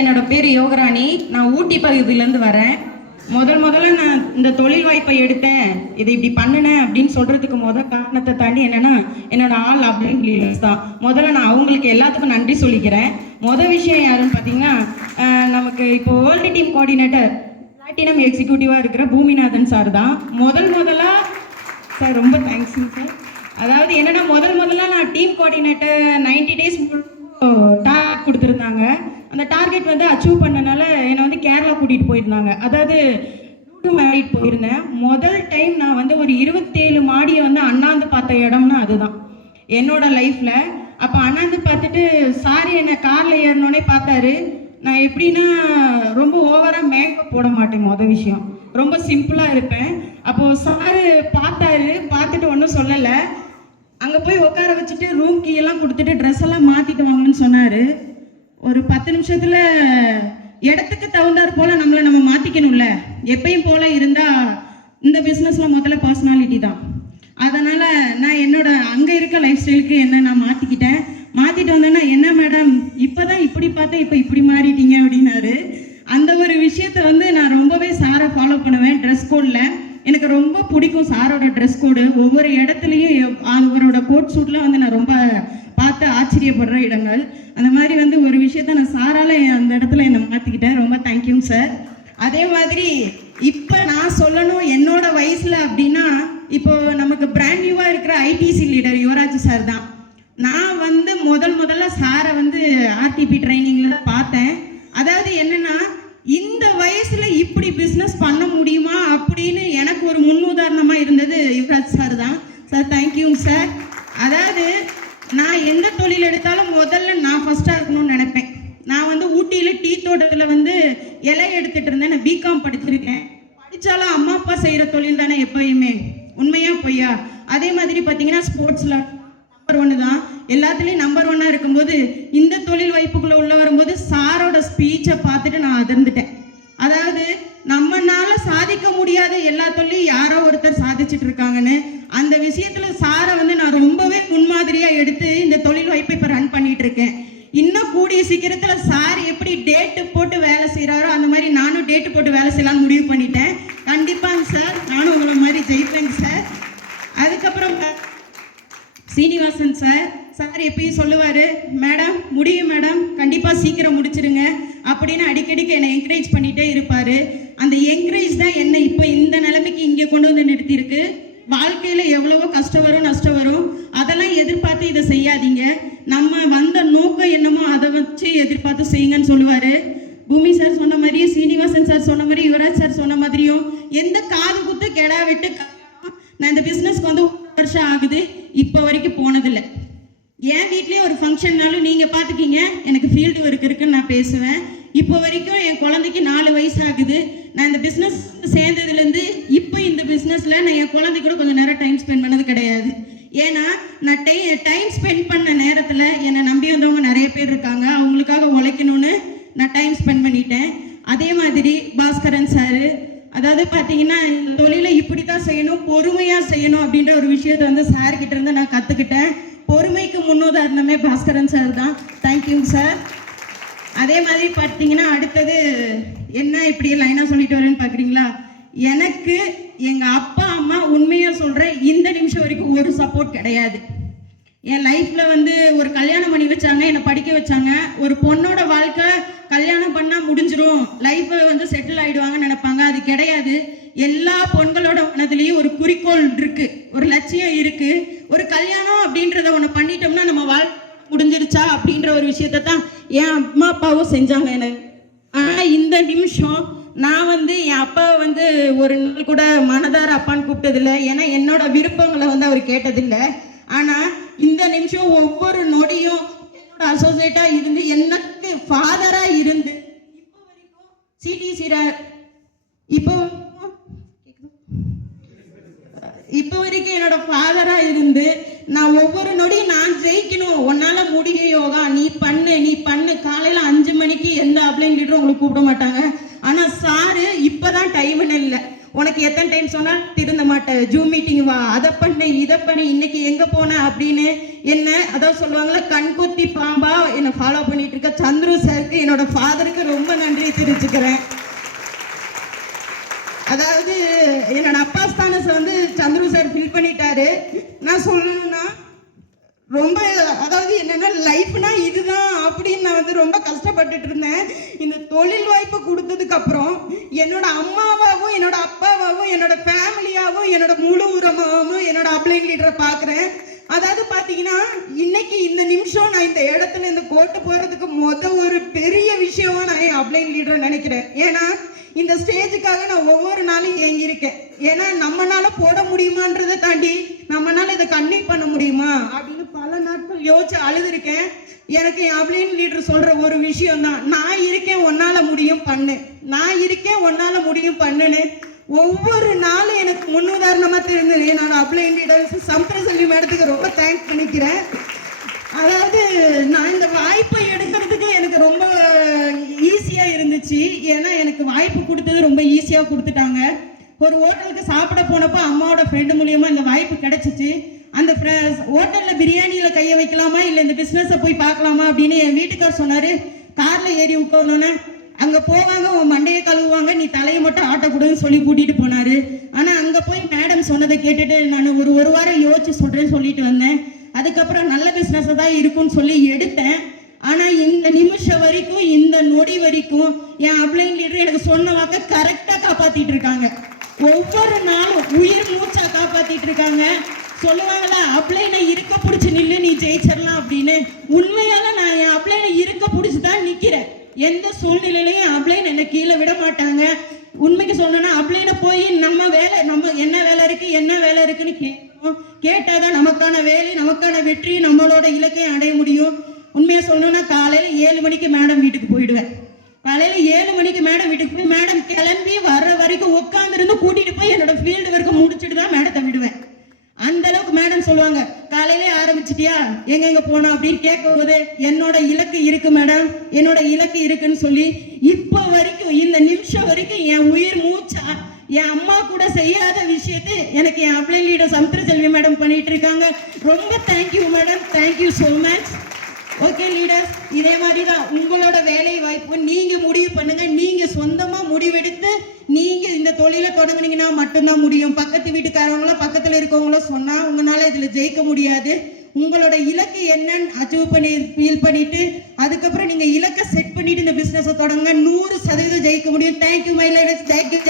என்னோட பேர் யோகராணி. நான் ஊட்டி பகுதியிலேருந்து வரேன். முதல்ல நான் இந்த தொழில் வாய்ப்பை எடுத்தேன், இதை இப்படி பண்ணினேன் அப்படின்னு சொல்கிறதுக்கு காரணத்தை தாண்டி என்னென்னா என்னோட ஆள் அப்படின்னு லீடர்ஸ் தான். நான் அவங்களுக்கு எல்லாத்துக்கும் நன்றி சொல்லிக்கிறேன். விஷயம் யாருன்னு பார்த்தீங்கன்னா, நமக்கு இப்போ வேர்ல்டு டீம் கோஆர்டினேட்டர் பிளாட்டினம் எக்ஸிக்யூட்டிவாக இருக்கிற பூமிநாதன் சார் தான். முதலாக சார் ரொம்ப தேங்க்ஸுங்க சார். அதாவது என்னென்னா முதல்ல நான் டீம் கோஆர்டினேட்டர் 90 days டார்கெட் கொடுத்துருந்தாங்க. அந்த டார்கெட் வந்து அச்சீவ் பண்ணனால என்னை வந்து கேரளா கூட்டிகிட்டு போயிருந்தாங்க. அதாவது மேரிட் போயிருந்தேன். முதல் டைம் நான் வந்து ஒரு 27 மாடியை வந்து அண்ணாந்து பார்த்த இடம்னா அதுதான் என்னோட லைஃப்பில். அப்போ அண்ணாந்து பார்த்துட்டு சாரி என்னை காரில் ஏறினோடனே பார்த்தாரு. நான் எப்படின்னா ரொம்ப ஓவராக மேக்கப் போட மாட்டேன். விஷயம் ரொம்ப சிம்பிளாக இருப்பேன். அப்போது சாரு பார்த்துட்டு ஒன்றும் சொல்லலை. அங்கே போய் உட்கார வச்சுட்டு ரூம் கீயெல்லாம் கொடுத்துட்டு ட்ரெஸ் எல்லாம் மாற்றிட்டு வாங்கன்னு சொன்னார். ஒரு 10 நிமிஷத்தில் இடத்துக்கு தகுந்தாற் போல் நம்ம மாற்றிக்கணும்ல. எப்பயும் போல் இருந்தால் இந்த பிஸ்னஸில் முதல்ல பர்சனாலிட்டி தான். அதனால் நான் என்னோட அங்கே இருக்க லைஃப் ஸ்டைலுக்கு என்ன நான் மாற்றிட்டு வந்தேன்னா, என்ன மேடம் இப்போ தான் இப்படி பார்த்தேன், இப்போ இப்படி மாறிட்டீங்க அப்படின்னாரு. அந்த ஒரு விஷயத்த வந்து நான் ரொம்பவே சாரை ஃபாலோ பண்ணுவேன். ட்ரெஸ் கோடில் எனக்கு ரொம்ப பிடிக்கும் சாரோட ட்ரெஸ் கோடு. ஒவ்வொரு இடத்துலையும் அவரோட கோட் சூட்லாம் வந்து நான் ரொம்ப பார்த்து ஆச்சரியப்படுற இடங்கள். அந்த மாதிரி வந்து ஒரு விஷயத்த நான் சாரால் அந்த இடத்துல என்னை மாற்றிக்கிட்டேன். ரொம்ப தேங்க்யூங்க சார். அதே மாதிரி இப்போ நான் சொல்லணும் என்னோட வயசில் அப்படின்னா, இப்போ நமக்கு பிராண்ட் நியூவாக இருக்கிற ஐடிசி லீடர் யுவராஜ் சார் தான். நான் வந்து முதல்ல சாரை வந்து ஆர்டிபி ட்ரைனிங்கில் பார்த்தேன். அதாவது என்னென்னா, இந்த வயசில் இப்படி பிஸ்னஸ் பண்ண முடியுமா அப்படின்னு எனக்கு ஒரு முன்னுதாரணமாக இருந்தது யுவராஜ் சார் தான். சார் தேங்க்யூங்க சார். அதாவது நான் எந்த தொழில் எடுத்தாலும் முதல்ல நான் ஃபஸ்ட்டாக இருக்கணும்னு நினைப்பேன். நான் வந்து ஊட்டியில் டீ தோட்டத்தில் வந்து இலை எடுத்துகிட்டு இருந்தேன். நான் பிகாம் படிச்சிருக்கேன். படித்தாலும் அம்மா அப்பா செய்கிற தொழில் தானே எப்பயுமே, உண்மையா பொய்யா? அதே மாதிரி பார்த்தீங்கன்னா ஸ்போர்ட்ஸில் நம்பர் 1 தான், எல்லாத்துலேயும் நம்பர் 1 இருக்கும்போது இந்த தொழில் வாய்ப்புக்குள்ளே உள்ள வரும்போது சாரோட ஸ்பீச்சை பார்த்துட்டு நான் அதிர்ந்துட்டேன். அதாவது நம்மனால சாதிக்க முடியாத எல்லா தொழிலையும் யாரோ ஒருத்தர் சாதிச்சுட்டு இருக்காங்கன்னு அந்த விஷயத்தில் சாரை வந்து நான் ரொம்பவே முன்மாதிரியாக எடுத்து இந்த தொழில் வாய்ப்பை இப்போ ரன் பண்ணிட்டு இருக்கேன். இன்னும் கூடிய சீக்கிரத்தில் சார் எப்படி டேட்டு போட்டு வேலை செய்கிறாரோ அந்த மாதிரி நானும் டேட்டு போட்டு வேலை செய்யலாம்னு முடிவு பண்ணிட்டேன். கண்டிப்பாங்க சார், நானும் உங்களை மாதிரி ஜெயிப்பேங்க சார். அதுக்கப்புறம் சீனிவாசன் சார் எப்பயும் சொல்லுவார், மேடம் முடியும் மேடம், கண்டிப்பாக சீக்கிரம் முடிச்சிருங்க அப்படின்னு அடிக்கடிக்கு என்னை என்கரேஜ் பண்ணிகிட்டே இருப்பார். அந்த என்கரேஜ் தான் என்னை இப்போ இந்த நிலைமைக்கு இங்கே கொண்டு வந்து நிறுத்தியிருக்கு. வாழ்க்கையில் எவ்வளவோ கஷ்டம் வரும், நஷ்டம் வரும், அதெல்லாம் எதிர்பார்த்து இதை செய்யாதீங்க. நம்ம வந்த நோக்கம் என்னமோ அதை வச்சு எதிர்பார்த்து செய்யுங்கன்னு சொல்லுவார். பூமி சார் சொன்ன மாதிரியும், சீனிவாசன் சார் சொன்ன மாதிரி, யுவராஜ் சார் சொன்ன மாதிரியும் எந்த காது குத்து கெடா விட்டு நான் இந்த பிஸ்னஸ்க்கு வந்து 1 வருஷம் ஆகுது, இப்போ வரைக்கும் போனதில்லை. என் வீட்லேயே ஒரு ஃபங்க்ஷன்னாலும் நீங்கள் பார்த்துக்கிங்க, எனக்கு ஃபீல்டு ஒர்க் இருக்குன்னு நான் பேசுவேன். இப்போ வரைக்கும் என் குழந்தைக்கு 4 வயசு ஆகுது. நான் இந்த பிஸ்னஸ் சேர்ந்ததுலேருந்து இப்போ இந்த பிஸ்னஸில் நான் என் குழந்தை கூட கொஞ்சம் நேரம் டைம் ஸ்பெண்ட் பண்ணது கிடையாது. ஏன்னா நான் டைம் ஸ்பெண்ட் பண்ண நேரத்தில் என்னை நம்பி வந்தவங்க நிறைய பேர் இருக்காங்க, அவங்களுக்காக உழைக்கணும்னு நான் டைம் ஸ்பெண்ட் பண்ணிட்டேன். அதே மாதிரி பாஸ்கரன் சார், அதாவது பார்த்தீங்கன்னா இந்த தொழிலை இப்படி தான் செய்யணும், பொறுமையாக செய்யணும் அப்படின்ற ஒரு விஷயத்தை வந்து சார்கிட்ட இருந்து நான் கற்றுக்கிட்டேன். பொறுமைக்கு முன்னுதாரணமே பாஸ்கரன் சார் தான். தேங்க்யூங்க சார். அதே மாதிரி பார்த்தீங்கன்னா அடுத்தது என்ன இப்படி லைனாக சொல்லிட்டு வரேன்னு பார்க்குறீங்களா, எனக்கு எங்கள் அப்பா அம்மா உண்மையாக சொல்கிறேன், இந்த நிமிஷம் வரைக்கும் ஒரு சப்போர்ட் கிடையாது. என் லைஃப்பில் வந்து ஒரு கல்யாணம் பண்ணி வச்சாங்க, என்னை படிக்க வச்சாங்க. ஒரு பொண்ணோட வாழ்க்கை கல்யாணம் பண்ணால் முடிஞ்சிடும், லைஃப்பை வந்து செட்டில் ஆகிடுவாங்கன்னு நினைப்பாங்க. அது கிடையாது. எல்லா பெண்களோட மனதிலையும் ஒரு குறிக்கோள் இருக்குது, ஒரு லட்சியம் இருக்குது. ஒரு கல்யாணம் அப்படின்றத ஒன்று பண்ணிட்டோம்னா நம்ம வாழ்க்கை முடிஞ்சிருச்சா அப்படின்ற ஒரு விஷயத்தை தான் என் அம்மா அப்பாவும் செஞ்சாங்க எனக்கு. ஆனால் இந்த நிமிஷம் நான் வந்து என் அப்பாவை வந்து ஒரு நாள் கூட மனதார அப்பான்னு கூப்பிட்டதில்லை. ஏன்னா என்னோட விருப்பங்களை வந்து அவர் கேட்டதில்லை. ஆனால் இந்த நிமிஷம் ஒவ்வொரு நொடியும் என்னோட அசோசியேட்டாக இருந்து எனக்கு ஃபாதராக இருந்து இப்போ வரைக்கும் சிடிசிர இப்போ வரைக்கும் என்னோட ஃபாதராக இருந்து நான் ஒவ்வொரு நொடியும் நான் ஜெயிக்கணும், உன்னால் முடியும் யோகா, நீ பண்ணு. காலையில் 5 மணிக்கு எந்த அப்ளைன் லீடரும் உங்களுக்கு கூப்பிட மாட்டாங்க. ஆனால் சாரு இப்போ தான் டைம்னு இல்லை, உனக்கு எத்தனை டைம் சொன்னா திருந்த மாட்டேன், ஜூம் மீட்டிங் வா, அதை பண்ணு இதை பண்ணு, இன்னைக்கு எங்க போன அப்படின்னு என்ன அதாவது சொல்லுவாங்களா கண்கொத்தி பாம்பா என்னை ஃபாலோ பண்ணிட்டு இருக்க சந்துரு சாருக்கு என்னோட ஃபாதருக்கு ரொம்ப நன்றி தெரிவிச்சுக்கிறேன். அதாவது என்னோட அப்பா ஸ்தானத்தை வந்து சந்துரு சார் ஃபில் பண்ணிட்டாரு. நான் சொல்லணும்னா ரொம்ப அதாவது என்னன்னா லைஃப்னா இதுதான் அப்படின்னு நான் வந்து ரொம்ப கஷ்டப்பட்டுட்டு இருந்தேன். இந்த தொழில் வாய்ப்பு கொடுத்ததுக்கு அப்புறம் என்னோட அம்மாவாகவும் என்னோட அப்பாவாகவும் என்னோட ஃபேமிலியாகவும் என்னோட முழு உரமாகவும் என்னோட அப்ளைன் லீடரை பார்க்குறேன். அதாவது பார்த்தீங்கன்னா இன்னைக்கு இந்த நிமிஷம் நான் இந்த இடத்துல இந்த கோர்ட்டு போகிறதுக்கு ஒரு பெரிய விஷயமா நான் என் அப்ளைன் லீடரை நினைக்கிறேன். ஏன்னா இந்த ஸ்டேஜுக்காக நான் ஒவ்வொரு நாளும் ஏங்கியிருக்கேன். ஏன்னா நம்மளால போட முடியுமான்றதை தாண்டி நம்மளால இதை கன்வீட் பண்ண முடியுமா அப்படின்னு பல நாட்கள் யோசிச்சு அழுதுருக்கேன். எனக்கு என் அப்ளைன் லீடர் சொல்ற ஒரு விஷயம் தான், நான் இருக்கேன் உன்னால முடியும் பண்ணு, நான் இருக்கேன் உன்னால முடியும் பண்ணுன்னு ஒவ்வொரு நாளும் எனக்கு முன்னுதாரணமா தெரிஞ்சது. என்னோட அப்ளைன் லீடர் சமுத்திரசெல்வி மேடத்துக்கு ரொம்ப தேங்க்ஸ் பண்ணிக்கிறேன். அதாவது நான் இந்த வாய்ப்பை எடுக்கிறதுக்கு எனக்கு ரொம்ப ஈஸியாக இருந்துச்சு. ஏன்னா எனக்கு வாய்ப்பு கொடுத்தது ரொம்ப ஈஸியாக கொடுத்துட்டாங்க. ஒரு ஹோட்டலுக்கு சாப்பிட போனப்போ அம்மாவோட ஃப்ரெண்டு மூலியமாக இந்த வாய்ப்பு கிடச்சிச்சு. அந்த ஹோட்டலில் பிரியாணியில் கையை வைக்கலாமா இல்லை இந்த பிஸ்னஸை போய் பார்க்கலாமா அப்படின்னு என் வீட்டுக்கார் சொன்னார். காரில் ஏறி உட்கார்ந்தோன்னே அங்கே போவாங்க, உன் மண்டையை கழுவுவாங்க, நீ தலையை மட்டும் ஆட்ட கூடன்னு சொல்லி கூட்டிகிட்டு போனார். ஆனால் அங்கே போய் மேடம் சொன்னதை கேட்டுட்டு நான் ஒரு வாரம் யோசிச்சு சொல்கிறேன்னு சொல்லிட்டு வந்தேன். அதுக்கப்புறம் நல்ல பிஸ்னஸ் தான் இருக்குன்னு சொல்லி எடுத்தேன். ஆனால் இந்த நிமிஷம் வரைக்கும் இந்த நொடி வரைக்கும் என் அப்ளைன் லீடர் எனக்கு சொன்ன வாக்க கரெக்டாக காப்பாற்றிட்டு இருக்காங்க. ஒவ்வொரு நாளும் உயிர் மூச்சா காப்பாற்றிட்டு இருக்காங்க. சொல்லுவாங்களா அப்ளைனை இருக்க பிடிச்சி நில்லு நீ ஜெயிச்சிடலாம் அப்படின்னு. உண்மையால நான் என் அப்ளைனை இருக்க பிடிச்சி தான் நிற்கிறேன். எந்த சூழ்நிலையிலையும் அப்ளைன் என்னை கீழே விட மாட்டாங்க. உண்மைக்கு சொன்னோன்னா அப்ளைனை போய் நம்ம என்ன வேலை இருக்குன்னு கேட்டாதான் நமக்கான வேலை நமக்கான வெற்றி நம்மளோட இலக்கை அடைய முடியும். உண்மையா சொல்லணும்னா காலையில 7 மணிக்கு மேடம் வீட்டுக்கு போயிடுவேன். காலையில 7 மணிக்கு மேடம் வீட்டுக்கு போய் மேடம் கிளம்பி வர்ற வரைக்கும் உட்காந்துருந்து கூட்டிட்டு போய் என்னோட ஃபீல்டு வரைக்கும் முடிச்சுட்டு தான் மேடத்தை விடுவேன். அந்த அளவுக்கு மேடம் சொல்லுவாங்க காலையிலே ஆரம்பிச்சிட்டியா எங்க போனோம் அப்படின்னு கேட்கும் போது என்னோட இலக்கு இருக்கு மேடம், என்னோட இலக்கு இருக்குன்னு சொல்லி இப்போ வரைக்கும் இந்த நிமிஷம் வரைக்கும் என் உயிர் மூச்சா என் அம்மா கூட செய்யாத விஷயத்தை எனக்கு என் அப்ளைன் லீடர் சமுத்திரசெல்வி மேடம் பண்ணிட்டு இருக்காங்க. ரொம்ப thank you madam, thank you so much. Okay leaders, இதே மாதிரி தான் உங்களோட வேலை வாய்ப்பு நீங்க முடிவு பண்ணுங்க. நீங்க சொந்தமா முடிவெடுத்து நீங்க இந்த தொழிலை தொடங்குனீங்கன்னா மட்டும்தான் முடியும். பக்கத்து வீட்டுக்காரவங்களோ பக்கத்துல இருக்கவங்களோ சொன்னா உங்களால இதுல ஜெயிக்க முடியாது. உங்களோட இலக்கு என்னன்னு அச்சீவ் பண்ணி ஃபீல் பண்ணிட்டு அதுக்கப்புறம் நீங்க இலக்கை செட் பண்ணிட்டு இந்த பிசினஸை தொடங்க 100% ஜெயிக்க முடியும். Thank you my leaders, thank you.